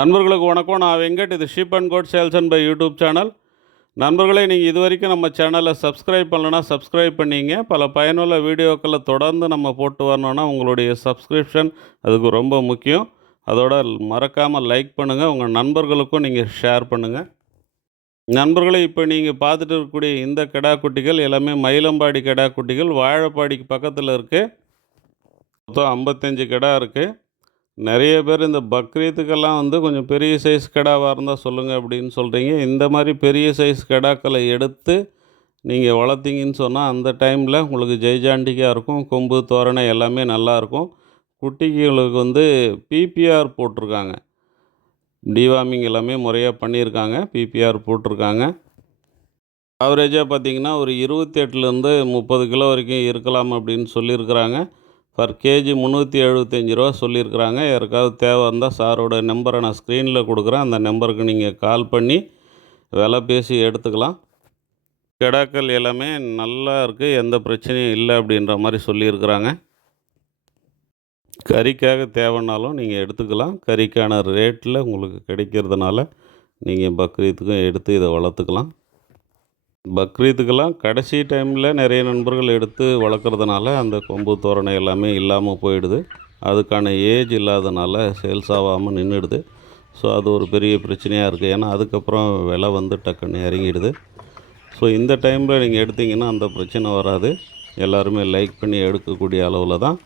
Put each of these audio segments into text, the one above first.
நண்பர்களுக்கு வணக்கம். நான் வெங்கட் இது ship and code sales and by YouTube channel நண்பர்களே நீங்கள் இது வரைக்கும் நம்ம சேனலை சப்ஸ்கிரைப் பண்ணலனா சப்ஸ்கிரைப் பண்ணிங்க. பல பயனுள்ள வீடியோக்களை தொடர்ந்து நம்ம போட்டு வரணும்னா உங்களுடைய சப்ஸ்கிரிப்ஷன் அதுக்கு ரொம்ப முக்கியம். அதோட மறக்காமல் லைக் பண்ணுங்கள் உங்கள் நண்பர்களுக்கும் நீங்கள் ஷேர் பண்ணுங்கள் நண்பர்களே இப்போ நீங்கள் பார்த்துட்டு இருக்கக்கூடிய இந்த கிடா குட்டிகள் எல்லாமே மயிலம்பாடி கிடா குட்டிகள் வாழைப்பாடிக்கு பக்கத்தில் இருக்குது மொத்தம் ஐம்பத்தஞ்சு கிடா இருக்குது நிறைய பேர் இந்த பக்ரீத்துக்கெல்லாம் வந்து கொஞ்சம் பெரிய சைஸ் கெடாவாக இருந்தால் சொல்லுங்கள் அப்படின்னு சொல்கிறீங்க இந்த மாதிரி பெரிய சைஸ் கெடாக்களை எடுத்து நீங்கள் வளர்த்தீங்கன்னு சொன்னால் அந்த டைமில் உங்களுக்கு ஜெய்ஜாண்டிக்காக இருக்கும் கொம்பு தோரணை எல்லாமே நல்லாயிருக்கும் குட்டிகளுக்கு வந்து பிபிஆர் போட்டிருக்காங்க. டிவார்மிங் எல்லாமே முறையாக பண்ணியிருக்காங்க பிபிஆர் போட்டிருக்காங்க. ஆவரேஜாக பார்த்தீங்கன்னா ஒரு இருபத்தி எட்டுலேருந்து முப்பது கிலோ வரைக்கும் இருக்கலாம் அப்படின்னு சொல்லியிருக்கிறாங்க. பர் கேஜி முந்நூற்றி எழுபத்தஞ்சி ரூபா சொல்லியிருக்கிறாங்க. யாருக்காவது தேவை இருந்தால் சாரோட நம்பரை நான் ஸ்க்ரீனில் கொடுக்குறேன். அந்த நம்பருக்கு நீங்கள் கால் பண்ணி விலை பேசி எடுத்துக்கலாம். கிடாக்கள் எல்லாமே நல்லா இருக்குது எந்த பிரச்சனையும் இல்லை அப்படின்ற மாதிரி சொல்லியிருக்கிறாங்க. கறிக்காக தேவைன்னாலும் நீங்கள் எடுத்துக்கலாம். கறிக்கான ரேட்டில் உங்களுக்கு கிடைக்கிறதுனால நீங்கள் பக்ரீத்துக்கும் எடுத்து இதை வளர்த்துக்கலாம். பக்ரீத்துக்கெல்லாம் கடைசி டைமில் நிறைய நண்பர்கள் எடுத்து வளர்க்குறதுனால அந்த கொம்பு தோரணை எல்லாமே இல்லாமல் போயிடுது. அதுக்கான ஏஜ் இல்லாதனால சேல்ஸ் ஆகாமல் நின்றுடுது ஸோ அது ஒரு பெரிய பிரச்சனையாக இருக்குது ஏன்னா அதுக்கப்புறம் விலை வந்து டக்குன்னு இறங்கிடுது. ஸோ இந்த டைமில் நீங்கள் எடுத்தீங்கன்னா அந்த பிரச்சனை வராது. எல்லாருமே லைக் பண்ணி எடுக்கக்கூடிய அளவில் தான்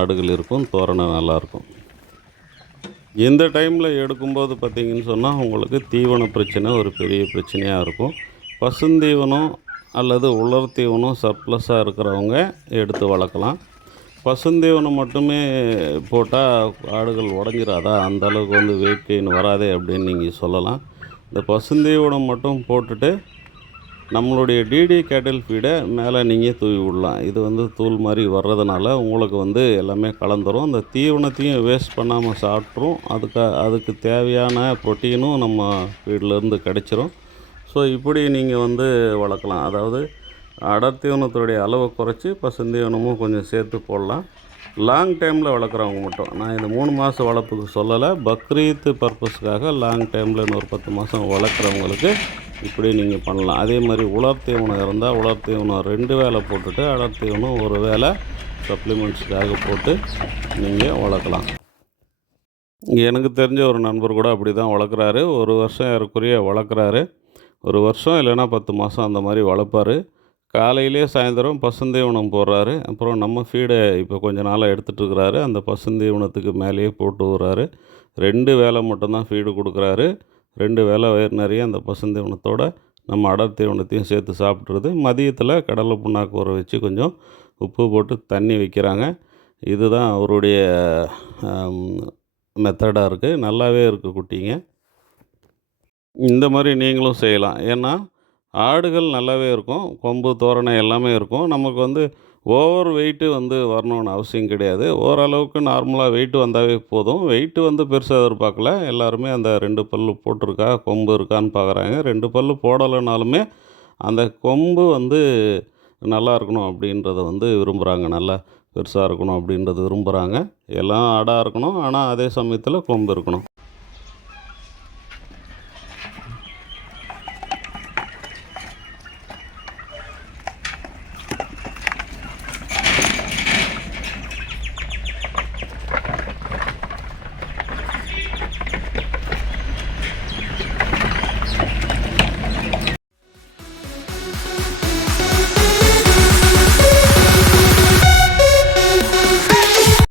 ஆடுகள் இருக்கும் தோரணம் நல்லாயிருக்கும் இந்த டைமில் எடுக்கும்போது பார்த்தீங்கன்னு சொன்னால் உங்களுக்கு தீவன பிரச்சனை ஒரு பெரிய பிரச்சனையாக இருக்கும். பசுந்தீவனம் அல்லது உலர் தீவனம் சர்ப்ளஸாக இருக்கிறவங்க எடுத்து வளர்க்கலாம். பசுந்தீவனம் மட்டுமே போட்டால் ஆடுகள் உடஞ்சிராதா? அந்த அளவுக்கு வந்து வெயிட் கெயின் வராதே அப்படின்னு நீங்கள் சொல்லலாம். இந்த பசுந்தீவனம் மட்டும் போட்டுட்டு நம்மளுடைய டிடி கேட்டில் ஃபீடை மேலே நீங்கள் தூவி விடலாம். இது வந்து தூள் மாதிரி வர்றதுனால உங்களுக்கு வந்து எல்லாமே கலந்துரும். அந்த தீவனத்தையும் வேஸ்ட் பண்ணாமல் சாப்பிட்ரும் அதுக்கு அதுக்கு தேவையான ப்ரோட்டீனும் நம்ம ஃபீட்லேருந்து கிடச்சிரும். ஸோ இப்படி நீங்கள் வந்து வளர்க்கலாம். அதாவது அடர் தீவனத்துடைய அளவை குறைச்சி பசுந்தீவனமும் கொஞ்சம் சேர்த்து போடலாம். லாங் டைமில் வளர்க்குறவங்க மட்டும். நான் இந்த மூணு மாதம் வளர்ப்புக்கு சொல்லலை. பக்ரீத்து பர்பஸ்க்காக லாங் டைமில் இன்னொரு பத்து மாதம் வளர்க்குறவங்களுக்கு இப்படி நீங்கள் பண்ணலாம். அதே மாதிரி உலர் தீவனம் இருந்தால் உலர் தீவனம் ரெண்டு வேலை போட்டுட்டு அடர் தீவனம் ஒரு வேலை சப்ளிமெண்ட்ஸுக்காக போட்டு நீங்கள் வளர்க்கலாம். எனக்கு தெரிஞ்ச ஒரு நண்பர் கூட அப்படி தான் வளர்க்குறாரு. ஒரு வருஷம் ஏறக்குறைய வளர்க்குறாரு. ஒரு வருஷம் இல்லைன்னா பத்து மாதம் அந்த மாதிரி வளர்ப்பார். காலையிலே சாயந்தரம் பசுந்தீவனம் போடுறாரு. அப்புறம் நம்ம ஃபீடை இப்போ கொஞ்ச நாளாக எடுத்துகிட்ருக்கிறாரு அந்த பசுந்தீவனத்துக்கு மேலேயே போட்டு விடுறாரு. ரெண்டு வேலை மட்டும்தான் ஃபீடு கொடுக்குறாரு. ரெண்டு வேலை வயிறு நிறைய அந்த பசுந்தீவனத்தோட நம்ம அடர் தீவனத்தையும் சேர்த்து சாப்பிட்றது மதியத்தில் கடலை புண்ணாக்கு ஊற வச்சு கொஞ்சம் உப்பு போட்டு தண்ணி வைக்கிறாங்க. இதுதான் அவருடைய மெத்தடாக இருக்குது நல்லாவே இருக்குது குட்டிங்க. இந்த மாதிரி நீங்களும் செய்யலாம். ஏன்னா ஆடுகள் நல்லாவே இருக்கும். கொம்பு தோரணை எல்லாமே இருக்கும். நமக்கு வந்து ஓவர் வெயிட்டு வந்து வரணும்னு அவசியம் கிடையாது. ஓரளவுக்கு நார்மலாக வெயிட் வந்தாவே போதும். வெயிட்டு வந்து பெருசாக எதிர்பார்க்கல. எல்லாருமே அந்த ரெண்டு பல்லு போட்டிருக்கா கொம்பு இருக்கான்னு பார்க்குறாங்க ரெண்டு பல்லு போடலைனாலுமே அந்த கொம்பு வந்து நல்லா இருக்கணும் அப்படின்றத வந்து விரும்புகிறாங்க நல்லா பெருசாக இருக்கணும் அப்படின்றது விரும்புகிறாங்க எல்லாம் ஆடாக இருக்கணும். ஆனால் அதே சமயத்தில் கொம்பு இருக்கணும்.